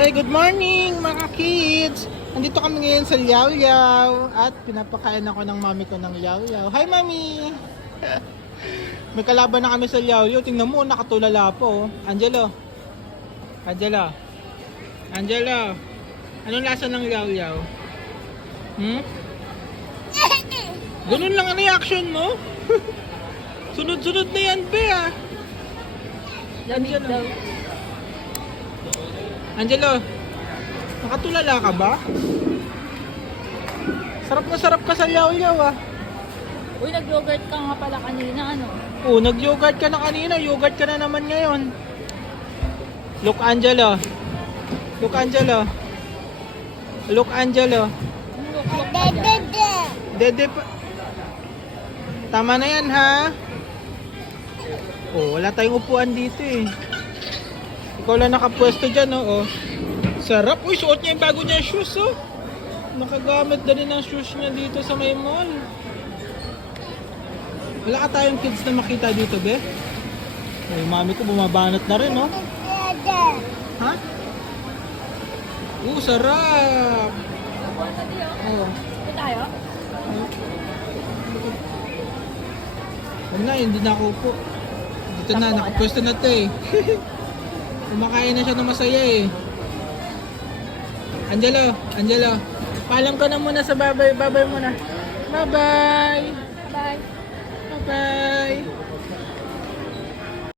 Hey, good morning mga kids! Nandito kami ngayon sa Liao Liao at pinapakain ako ng mami ko ng Liao Liao. Hi mami! May kalaban na kami sa Liao Liao. Tingnan mo, nakatulala po. Angelo! Angelo! Angelo! Anong lasa ng Liao Liao? Ganun lang ang reaction mo? Sunod-sunod na yan, be ah! Lamig daw. Angelo, nakatulala ka ba? Sarap na sarap ka sa Liao-Liao ah. Uy, nag-yogurt ka nga pala kanina, ano? Oh, nag-yogurt ka na kanina, yogurt ka na naman ngayon. Look Angelo. Look Angelo. Look Angelo. Dede pa. Tama na yan ha. Oh, wala tayong upuan dito eh. Ikaw lang nakapwesto dyan, oh. Sarap. Uy, suot niya yung bago niya shoes, oh. Nakagamit na rin ng shoes niya dito sa may mall. Wala ka tayong kids na makita dito, be? Ay, mami ko bumabanat na rin, oh. Ha? Sarap. Oh. Ito tayo? Huwag na, hindi na ako upo. Dito na, nakapwesto na ito eh. Kumakain na siya ng masaya eh. Angelo, Angelo. Paalam ka na muna sa babay. Babay muna. Bye-bye. Bye. Bye-bye.